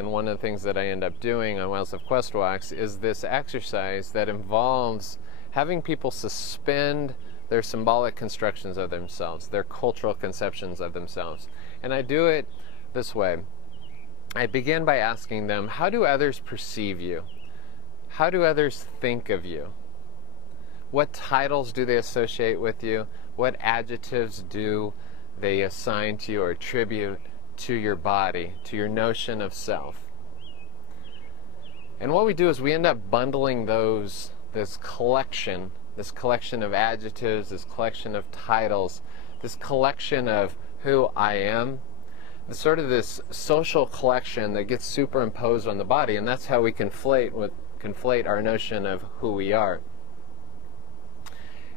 and one of the things that I end up doing on Wildlife Quest walks is this exercise that involves having people suspend their symbolic constructions of themselves, their cultural conceptions of themselves. And I do it this way. I begin by asking them, how do others perceive you? How do others think of you? What titles do they associate with you? What adjectives do they assign to you or attribute to your body, to your notion of self? And what we do is we end up bundling this collection of adjectives, this collection of titles, this collection of who I am, this social collection that gets superimposed on the body, and that's how we conflate our notion of who we are.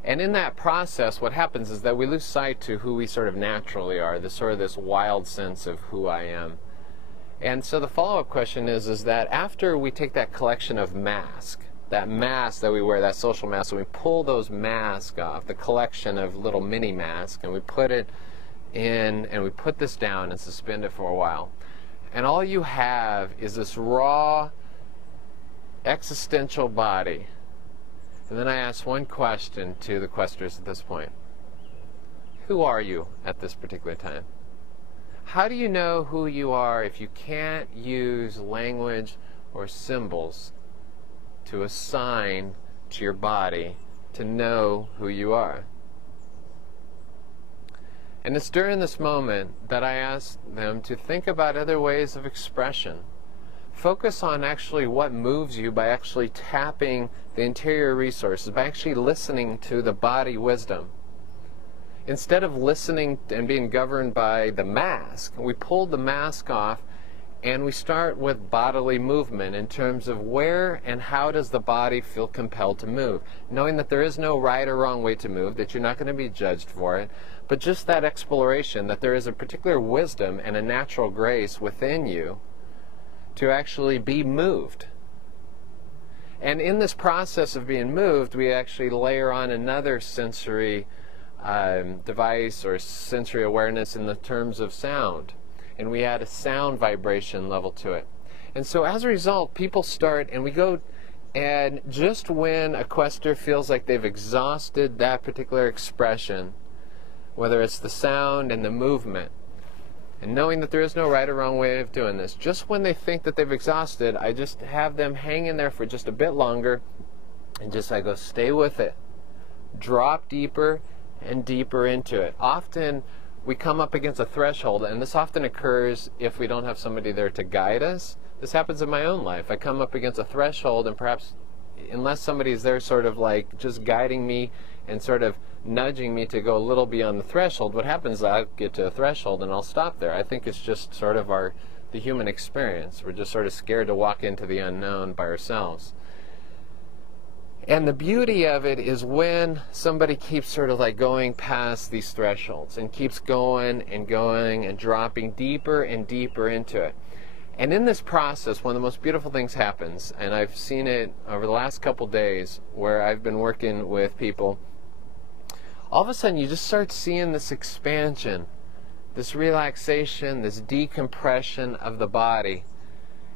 And in that process, what happens is that we lose sight to who we sort of naturally are, this wild sense of who I am. And so the follow-up question is that after we take that collection of masks, that mask that we wear, that social mask, and we pull those masks off, the collection of little mini masks, and we put it in, and we put this down and suspend it for a while. And all you have is this raw, existential body. And then I ask one question to the questers at this point. Who are you at this particular time? How do you know who you are if you can't use language or symbols to assign to your body to know who you are? And it's during this moment that I ask them to think about other ways of expression. Focus on actually what moves you by actually tapping the interior resources, by actually listening to the body wisdom. Instead of listening and being governed by the mask, we pull the mask off and we start with bodily movement in terms of where and how does the body feel compelled to move. Knowing that there is no right or wrong way to move, that you're not going to be judged for it, but just that exploration that there is a particular wisdom and a natural grace within you to actually be moved. And in this process of being moved, we actually layer on another sensory device or sensory awareness in the terms of sound. And we add a sound vibration level to it. And so as a result, people start, and we go, and just when a quester feels like they've exhausted that particular expression, whether it's the sound and the movement, and knowing that there is no right or wrong way of doing this, just when they think that they've exhausted, I just have them hang in there for just a bit longer, and I go, stay with it. Drop deeper and deeper into it. Often we come up against a threshold, and this often occurs if we don't have somebody there to guide us. This happens in my own life. I come up against a threshold, and perhaps unless somebody's there sort of like just guiding me and sort of nudging me to go a little beyond the threshold, what happens is I'll get to a threshold and I'll stop there. I think it's just sort of the human experience. We're just sort of scared to walk into the unknown by ourselves. And the beauty of it is when somebody keeps sort of like going past these thresholds and keeps going and dropping deeper and deeper into it. And in this process, one of the most beautiful things happens, and I've seen it over the last couple days where I've been working with people. All of a sudden you just start seeing this expansion, this relaxation, this decompression of the body,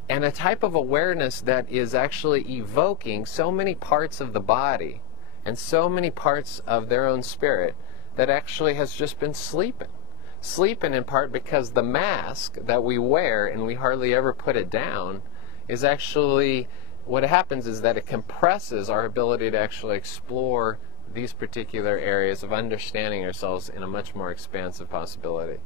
and a type of awareness that is actually evoking so many parts of the body and so many parts of their own spirit that actually has just been sleeping. Sleeping in part because the mask that we wear, and we hardly ever put it down, is actually, what happens is that it compresses our ability to actually explore these particular areas of understanding ourselves in a much more expansive possibility.